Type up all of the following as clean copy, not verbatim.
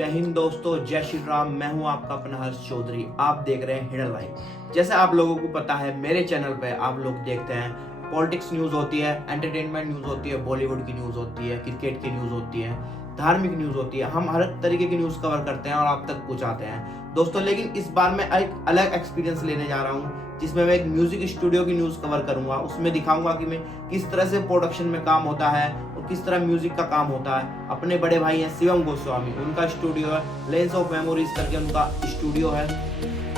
जय हिंद दोस्तों, जय श्री राम। मैं हूं आपका अपना हर्ष चौधरी। आप देख रहे हैं हिडन लाइफ। जैसे आप लोगों को पता है, मेरे चैनल पे आप लोग देखते हैं पॉलिटिक्स न्यूज़ होती है, एंटरटेनमेंट न्यूज़ होती है, बॉलीवुड की न्यूज़ होती है, क्रिकेट की न्यूज़ होती है, धार्मिक न्यूज़ होती है। हम हर तरीके की न्यूज़ कवर करते हैं और आप तक पहुंचाते हैं दोस्तों। लेकिन इस बार मैं एक अलग एक्सपीरियंस लेने जा रहा हूँ, जिसमें मैं एक म्यूजिक स्टूडियो की न्यूज़ कवर करूंगा। उसमें दिखाऊंगा कि मैं किस तरह से प्रोडक्शन में काम होता है और किस तरह म्यूजिक का काम होता है। अपने बड़े भाई हैं शिवम गोस्वामी, उनका स्टूडियो है लेंस ऑफ मेमोरीज करके उनका स्टूडियो है।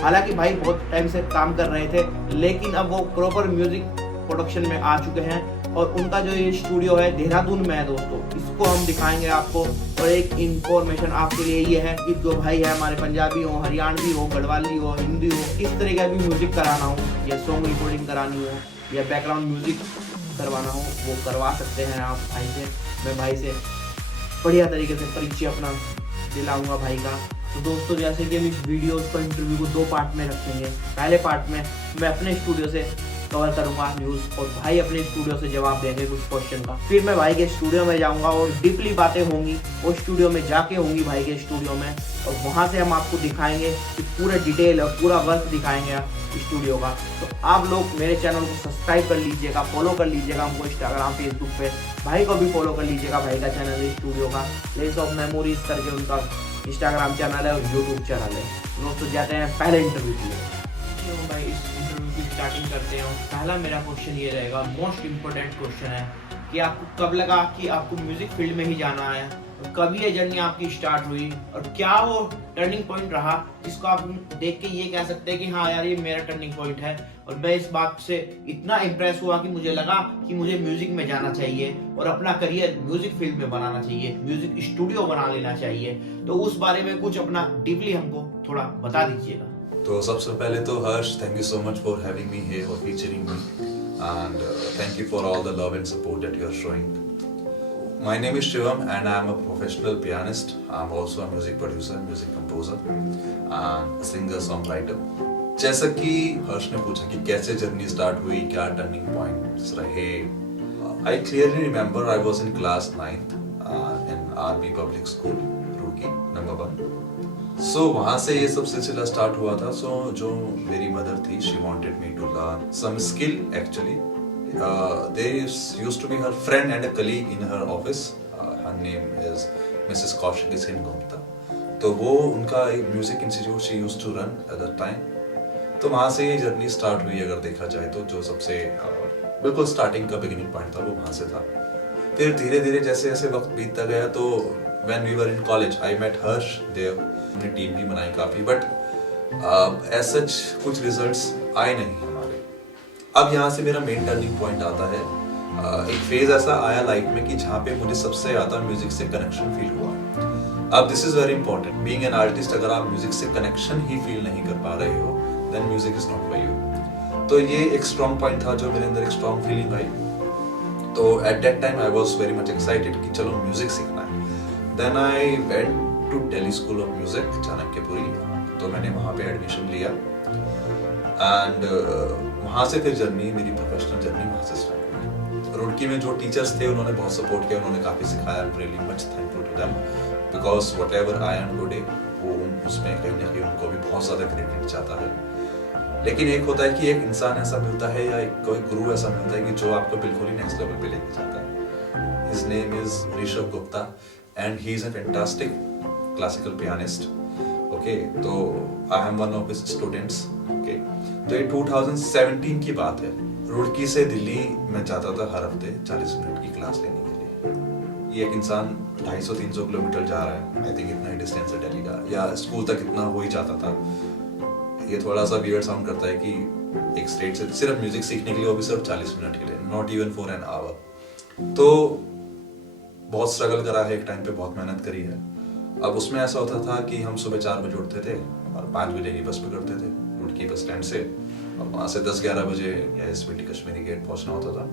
हालांकि भाई बहुत टाइम से काम कर रहे थे, लेकिन अब वो प्रॉपर म्यूजिक प्रोडक्शन में आ चुके हैं और उनका जो ये स्टूडियो है देहरादून में है दोस्तों। इसको हम दिखाएंगे आपको। और एक इंफॉर्मेशन आपके लिए ये है कि जो भाई है हमारे पंजाबी हो, हरियाणवी हो, गढ़वाली हो, हिंदी हो, किस तरह का भी म्यूजिक कराना हो या सॉन्ग रिकॉर्डिंग करानी हो या बैकग्राउंड म्यूजिक करवाना हो, वो करवा सकते हैं आप भाई से। मैं भाई से बढ़िया तरीके से परिचय अपना दिलाऊंगा भाई का। तो दोस्तों, जैसे कि हम इस वीडियो को इंटरव्यू को 2 पार्ट में रखेंगे। पहले पार्ट में मैं अपने स्टूडियो से कवर करूंगा न्यूज़ और भाई अपने स्टूडियो से जवाब देंगे कुछ क्वेश्चन का। फिर मैं भाई के स्टूडियो में जाऊंगा और डीपली बातें होंगी, और स्टूडियो में जाके होंगी भाई के स्टूडियो में, और वहां से हम आपको दिखाएंगे कि पूरा डिटेल और पूरा वर्क दिखाएंगे स्टूडियो का। तो आप लोग मेरे चैनल को सब्सक्राइब कर लीजिएगा, फॉलो कर लीजिएगा हमको इंस्टाग्राम, फेसबुक पे। भाई को भी फॉलो कर लीजिएगा, भाई का चैनल है स्टूडियो का, लेंस ऑफ मेमोरीज करके उनका इंस्टाग्राम चैनल है और यूट्यूब चैनल है। दोस्तों जाते हैं पहले इंटरव्यू के लिए। तो भाई इस इंटरव्यू की स्टार्टिंग करते हैं। पहला मेरा क्वेश्चन ये रहेगा, मोस्ट इम्पोर्टेंट क्वेश्चन है कि आपको कब लगा कि आपको म्यूजिक फील्ड में ही जाना है, और कब ये जर्नी आपकी स्टार्ट हुई, और क्या वो टर्निंग पॉइंट रहा जिसको आप देख के ये कह सकते हैं कि हाँ यार ये मेरा टर्निंग पॉइंट है और मैं इस बात से इतना इम्प्रेस हुआ कि मुझे लगा कि मुझे म्यूजिक में जाना चाहिए और अपना करियर म्यूजिक फील्ड में बनाना चाहिए, म्यूजिक स्टूडियो बना लेना चाहिए। तो उस बारे में कुछ अपना डीपली हमको थोड़ा बता दीजिएगा। तो सबसे पहले तो Harsh, thank you so much for having me here और featuring me, and thank you for all the love and support that you are showing. My name is Shivam and I am a professional pianist. I am also a music producer, music composer and a singer songwriter. जैसा कि हर्ष ने पूछा कि कैसे journey start हुई, क्या turning points रहे, I clearly remember I was in class 9th in RB Public School, Roorkee, number 1. So वहाँ से ये सब सिलसिला स्टार्ट हुआ था। So जो मेरी मदर थी, she wanted me to learn some skill actually. There used to be her friend and a colleague in her office. Her name is Mrs. Kaushik Singh Gupta. तो वो उनका एक music institute she used to run at that time. तो वहाँ से ये journey start हुई। अगर देखा जाए तो जो सबसे बिल्कुल स्टार्टिंग का बिगिनिंग पॉइंट था वो वहाँ से था। फिर धीरे धीरे जैसे जैसे वक्त बीतता गया, तो when we were in college I met Harsh there. हमने टीम भी बनाई काफी, बट as such कुछ रिजल्ट्स आए नहीं हमारे। अब यहाँ से मेरा मेन टर्निंग पॉइंट आता है। एक फेज ऐसा आया लाइफ में कि जहाँ पे मुझे सबसे ज्यादा म्यूजिक से कनेक्शन फील हुआ। अब this is very important, being an artist, अगर आप म्यूजिक से कनेक्शन ही फील नहीं कर पा रहे हो, then music is not for you. तो ये एक स्ट्रॉन्ग पॉइंट था जो मेरे अंदर एक स्ट्रॉन्ग फीलिंग आई। तो at that time I was very much excited कि चलो म्यूजिक सीखना है। Then I went to Delhi school of music, Chanakyapuri. तो मैंने वहाँ पे एडमिशन लिया एंड वहाँ से फिर जर्नी, मेरी प्रोफेशनल जर्नी वहाँ से स्टार्ट हुई। रुड़की में जो टीचर्स थे उन्होंने बहुत सपोर्ट किया, उन्होंने काफ़ी सिखाया। I am really much thankful to them, because whatever I am today, वो उसमें कहीं ना कहीं उनको भी बहुत ज़्यादा क्रेडिट जाता है। लेकिन एक होता है कि एक इंसान ऐसा मिलता है या एक कोई गुरु ऐसा मिलता है कि जो आपको बिल्कुल ही नेक्स्ट लेवल पे लेके जाता है। His name is Rishabh Gupta and he is a fantastic classical pianist. Okay, तो I am one of his students. Okay, तो ये 2017 की बात है। रुड़की से दिल्ली मैं जाता था हर हफ्ते 40 मिनट की क्लास लेने के लिए। ये एक इंसान 250-300 किलोमीटर जा रहा है, आई थिंक इतना ही डिस्टेंस है दिल्ली का, या स्कूल तक इतना हो ही जाता था। ये थोड़ा सा वियर्ड साउंड करता है कि एक स्टेट से सिर्फ म्यूजिक सीखने के लिए, वो भी सिर्फ 40 मिनट के लिए, not even for an hour. तो बहुत स्ट्रगल करा है, एक टाइम पे बहुत मेहनत करी है। अब उसमें ऐसा होता था कि हम सुबह 4 बजे उठते थे और 5 बजे की बस पकड़ते थे रुड़की बस स्टैंड से, और वहाँ से 10-11 बजे एसबीटी कश्मीरी गेट पहुँचना होता था।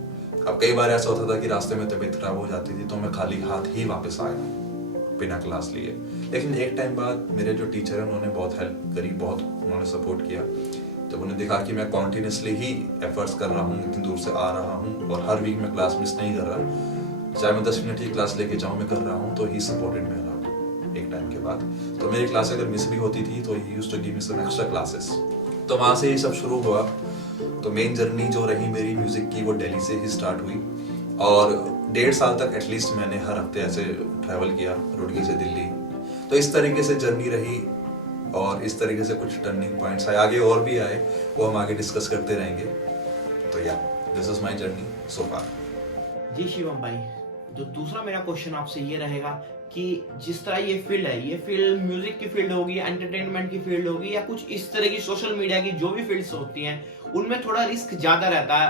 अब कई बार ऐसा होता था कि रास्ते में तबीयत खराब हो जाती थी, तो मैं खाली हाथ ही वापस आया बिना क्लास लिए। लेकिन एक टाइम बाद मेरे जो टीचर हैं उन्होंने बहुत हेल्प करी, बहुत उन्होंने सपोर्ट किया। जब उन्हें देखा कि मैं कॉन्टिन्यूसली ही एफर्ट्स कर रहा हूँ, इतनी दूर से आ रहा हूँ और हर वीक में क्लास मिस नहीं कर रहा, चाहे मैं 10 मिनट की क्लास लेके जाऊँ, मैं कर रहा हूँ, तो he supported me a lot. एक टाइम के बाद। तो मेरी क्लास अगर मिस भी होती थी तो ही used to give me some extra classes. तो वहाँ से ये सब शुरू हुआ। तो मेन जर्नी जो रही मेरी म्यूजिक की वो दिल्ली से ही स्टार्ट हुई और 1.5 साल तक एटलीस्ट मैंने हर हफ्ते ऐसे ट्रैवल किया रुड़की से दिल्ली। तो इस तरीके से जर्नी रही और इस तरीके से कुछ टर्निंग पॉइंट्स आए, आगे और भी आए, वो हम आगे डिस्कस करते रहेंगे। तो yeah this is my journey so far. जी शिवम भाई, जो दूसरा मेरा क्वेश्चन आपसे ये रहेगा कि जिस तरह ये फील्ड है, ये फील्ड म्यूजिक की फील्ड होगी, एंटरटेनमेंट की फील्ड होगी, या कुछ इस तरह की सोशल मीडिया की जो भी फील्ड्स होती हैं उनमें थोड़ा रिस्क ज्यादा रहता है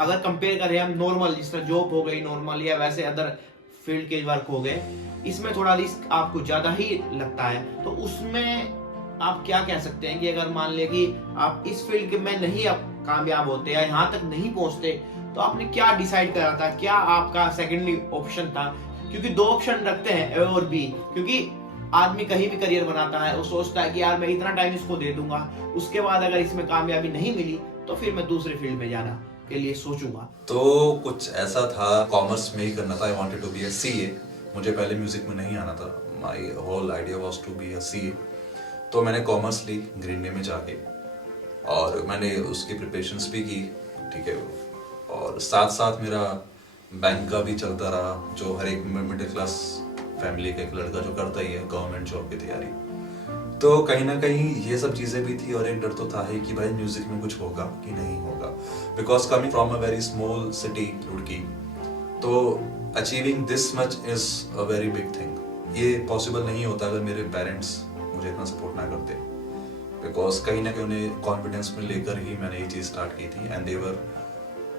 अगर कंपेयर करें हम नॉर्मल, जिस तरह जॉब हो गई नॉर्मल या वैसे अदर फील्ड के वर्क हो गए, इसमें थोड़ा रिस्क आपको ज्यादा ही लगता है। तो उसमें आप क्या कह सकते हैं कि अगर मान ले कि आप इस फील्ड में नहीं आप कामयाब होते या यहाँ तक नहीं पहुंचते, तो आपने क्या डिसाइड करा था, क्या आपका सेकेंडरी ऑप्शन था? क्योंकि 2 ऑप्शन रखते हैं, ए और बी, क्योंकि आदमी कहीं भी करियर बनाता है, वो सोचता है कि यार मैं इतना टाइम इसको दे दूंगा, उसके बाद अगर इसमें कामयाबी नहीं मिली तो फिर मैं दूसरे फील्ड में जाना के लिए सोचूंगा। तो कुछ ऐसा था, कॉमर्स में ही करना था। I wanted to be a CA. मुझे पहले म्यूजिक में नहीं आना था। My whole idea was to be a CA. तो मैंने कॉमर्स ली ग्रीन डे में जाके और मैंने उसकी प्रिपरेशंस भी की, ठीक है। और साथ साथ मेरा बैंक का भी चलता रहा, जो हर एक मिडिल क्लास फैमिली का एक लड़का जो करता ही है, गवर्नमेंट जॉब की तैयारी। तो कहीं ना कहीं ये सब चीज़ें भी थी और एक डर तो था ही कि भाई म्यूजिक में कुछ होगा कि नहीं होगा, because coming from a very small city Roorkee, तो achieving this much is a very big thing. ये पॉसिबल नहीं होता अगर मेरे पेरेंट्स मुझे इतना सपोर्ट ना करते, बिकॉज कहीं ना कहीं उन्हें कॉन्फिडेंस में लेकर ही मैंने ये चीज़ स्टार्ट की थी and they were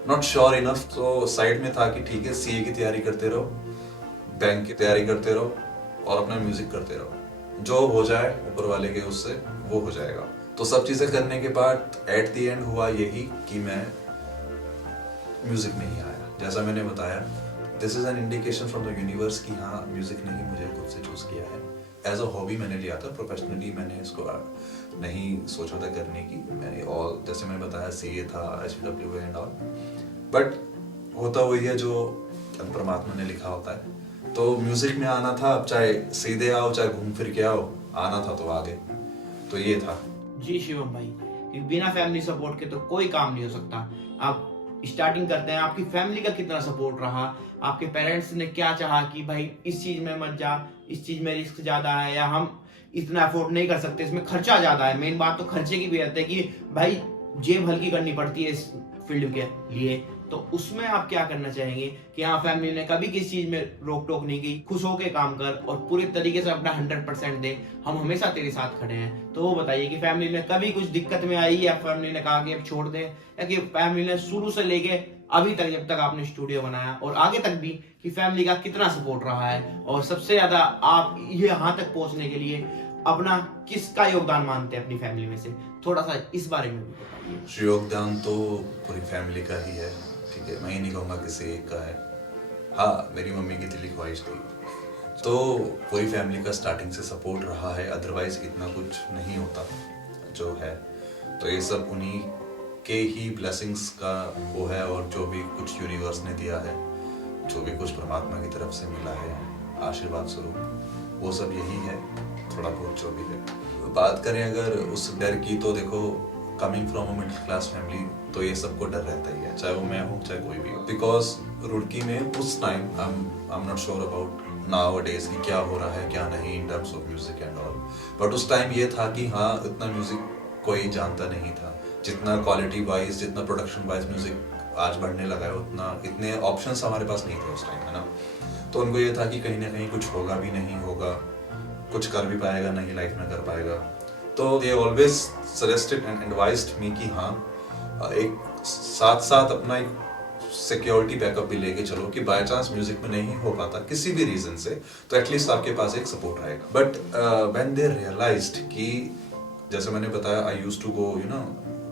not sure enough. तो साइड में था कि ठीक है, सीए की तैयारी करते रहो, बैंक की तैयारी करते रहो और अपना म्यूजिक करते रहो, जो हो जाए ऊपर वाले के उससे वो हो जाएगा। तो सब चीज़ें करने के बाद एट द एंड हुआ यही कि मैं म्यूजिक में ही आया। जैसा मैंने बताया, this is an indication from the universe कि हाँ, म्यूजिक ने ही मुझे खुद से चूज किया है। एज अ हॉबी मैंने लिया था, प्रोफेशनली मैंने इसको नहीं सोचा था करने की। मैंने ऑल, जैसे मैंने बताया, सीए था, HW एंड ऑल, बट होता वही है जो परमात्मा ने लिखा होता है। तो म्यूजिक में आना था, अब चाहे सीधे आओ चाहे घूम फिर के आओ, आना था तो आगे। तो ये था। जी शिवम भाई, कि बिना फैमिली सपोर्ट के तो कोई काम नहीं हो सकता। आप स्टार्टिंग करते हैं, आपकी फैमिली का कितना सपोर्ट रहा, आपके पेरेंट्स ने क्या चाहा कि भाई इस चीज में मत जा, इस चीज में रिस्क ज्यादा है, या हम इतना अफोर्ड नहीं कर सकते, इसमें खर्चा ज्यादा है। मेन बात तो खर्चे की भी रहती है कि भाई जेब हल्की करनी पड़ती है इस फील्ड के लिए। तो उसमें आप क्या करना चाहेंगे कि हाँ, फैमिली ने कभी किसी चीज में रोक टोक नहीं की, खुश होके काम कर और पूरे तरीके से अपना 100% दे, हम हमेशा तेरे साथ खड़े हैं। तो वो बताइए कि फैमिली में कभी कुछ दिक्कत में आई, या फैमिली ने कहा कि अब छोड़ दे, या कि फैमिली ने शुरू से लेके अभी तक, जब तक आपने स्टूडियो बनाया और आगे तक भी, कि फैमिली का कितना सपोर्ट रहा है, और सबसे ज्यादा आप ये यहाँ तक पहुंचने के लिए अपना किसका योगदान मानते हैं अपनी फैमिली में से? थोड़ा सा इस बारे में भी बताइए। योगदान तो पूरी फैमिली का ही है, ठीक है। मैं ही नहीं कहूँगा किसी एक का है। हाँ, मेरी मम्मी की दिली ख्वाहिश थी, तो पूरी फैमिली का स्टार्टिंग से सपोर्ट रहा है, अदरवाइज इतना कुछ नहीं होता जो है। तो ये सब उन्हीं के ही ब्लेसिंग्स का वो है, और जो भी कुछ यूनिवर्स ने दिया है, जो भी कुछ परमात्मा की तरफ से मिला है आशीर्वाद स्वरूप, वो सब यही है, थोड़ा बहुत जो भी है। बात करें अगर उस डर की, तो देखो, coming from a middle class family, तो ये सबको डर रहता ही है, चाहे वो मैं हूँ चाहे कोई भी हो। बिकॉज रुड़की में उस time I am not sure about now days की क्या हो रहा है क्या नहीं in terms of music and all, but उस टाइम ये था कि हाँ, इतना म्यूजिक कोई जानता नहीं था। जितना क्वालिटी वाइज, जितना प्रोडक्शन वाइज म्यूजिक आज बढ़ने लगा है, उतना इतने ऑप्शंस हमारे पास नहीं थे उस टाइम, है ना। तो उनको ये था कि कहीं ना कहीं कुछ होगा भी नहीं होगा, कुछ कर भी पाएगा नहीं लाइफ में कर पाएगा। तो they always suggested and advised me कि हाँ, एक साथ साथ अपना एक सिक्योरिटी बैकअप भी लेके चलो कि बाय चांस म्यूजिक में नहीं हो पाता किसी भी रीजन से, तो एटलीस्ट आपके पास एक सपोर्ट रहेगा। बट व्हेन दे रियलाइज्ड कि, जैसे मैंने बताया, I used to go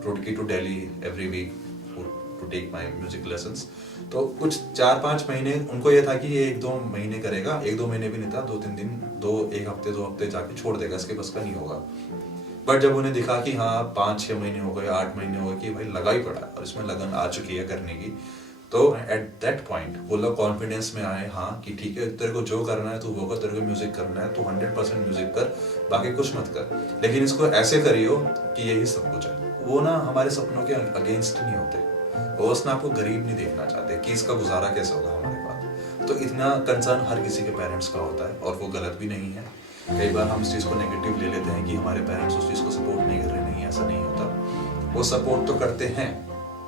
Roorkee to Delhi every week to take my music lessons. तो कुछ 4-5 महीने उनको ये था कि ये 1-2 महीने करेगा, 1-2 महीने भी नहीं था, 2-3 दिन, 1 हफ्ते 2 हफ्ते जाके छोड़ देगा, इसके बस का नहीं होगा। बट जब उन्हें दिखा कि हाँ 5-6 महीने हो गए, 8 महीने हो गए, कि भाई लगा ही पड़ा और इसमें लगन आ चुकी है करने की, तो एट दैट पॉइंट वो लोग कॉन्फिडेंस में आए, हाँ कि ठीक है तेरे को जो करना है तू वो कर, तेरे को म्यूजिक करना है तू 100% म्यूजिक कर, बाकी कुछ मत कर, लेकिन इसको ऐसे करियो कि यही सब कुछ है। वो ना हमारे सपनों के अगेंस्ट नहीं होते, वो बस ना आपको गरीब नहीं देखना चाहते कि इसका गुजारा कैसे होगा हमारे पास। तो इतना कंसर्न हर किसी के पेरेंट्स का होता है और वो गलत भी नहीं है। कई बार हम इस चीज़ को नेगेटिव ले लेते हैं कि हमारे पेरेंट्स उस चीज़ को सपोर्ट नहीं कर रहे, नहीं ऐसा नहीं होता, वो सपोर्ट तो करते हैं,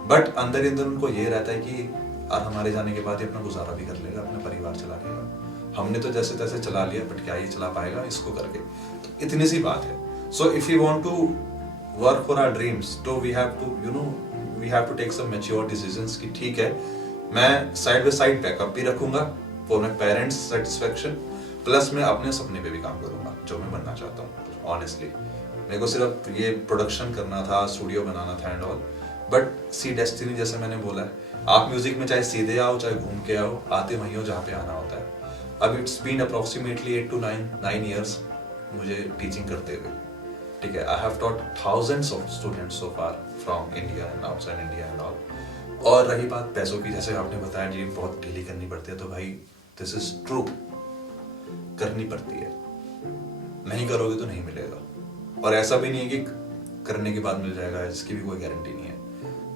बट अंदर ही अंदर उनको ये रहता है कि और हमारे जाने के बाद ये अपना गुजारा भी कर लेगा, अपना परिवार चला लेगा। हमने तो जैसे तैसे चला लिया, बट क्या ये चला पाएगा इसको करके, तो इतनी सी बात है। So if you want to work for our dreams, तो we have to we have to take some mature decisions कि ठीक है मैं साइड बाय साइड बैकअप भी रखूंगा for my parents satisfaction, plus मैं अपने सपने पे भी काम करूंगा जो मैं बनना चाहता हूँ। ऑनेस्टली मेरे को सिर्फ ये प्रोडक्शन करना था, स्टूडियो बनाना था and all, but see destiny जैसे मैंने बोला है, आप म्यूजिक में चाहे सीधे आओ चाहे घूम के आओ, आते वहीं हो जहाँ पे आना होता है। अब it's been approximately 8 to 9 years मुझे टीचिंग करते हुए, ठीक है। I have taught thousands of students so far from India and outside India and all. और रही बात पैसों की, जैसे आपने बताया जी बहुत ढीली करनी पड़ती है, तो भाई दिस इज ट्रू, करनी पड़ती है, नहीं करोगे तो नहीं मिलेगा, और ऐसा भी नहीं है कि करने के बाद मिल जाएगा, इसकी भी कोई गारंटी नहीं है।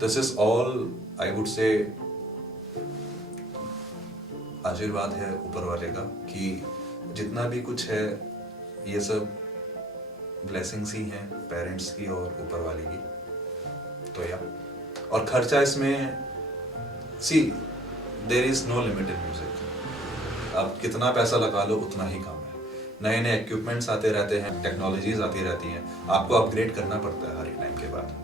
This is all I would say आशीर्वाद है ऊपर वाले का कि जितना भी कुछ है ये सब ब्लेसिंग्स ही हैं पेरेंट्स की और ऊपर वाले की। तो या और खर्चा इसमें see there is no limit in music, आप कितना पैसा लगा लो उतना ही कम है। नए नए इक्विपमेंट्स आते रहते हैं, टेक्नोलॉजीज आती रहती हैं, आपको अपग्रेड करना पड़ता है हर एक टाइम के बाद।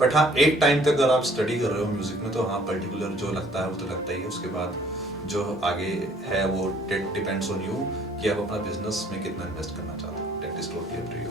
बट हाँ एक टाइम तक अगर आप स्टडी कर रहे हो म्यूजिक में, तो हाँ पर्टिकुलर जो लगता है वो तो लगता ही है, उसके बाद जो आगे है वो डिपेंड्स ऑन यू कि आप अपना बिजनेस में कितना इन्वेस्ट करना चाहते हो। That is totally up to you.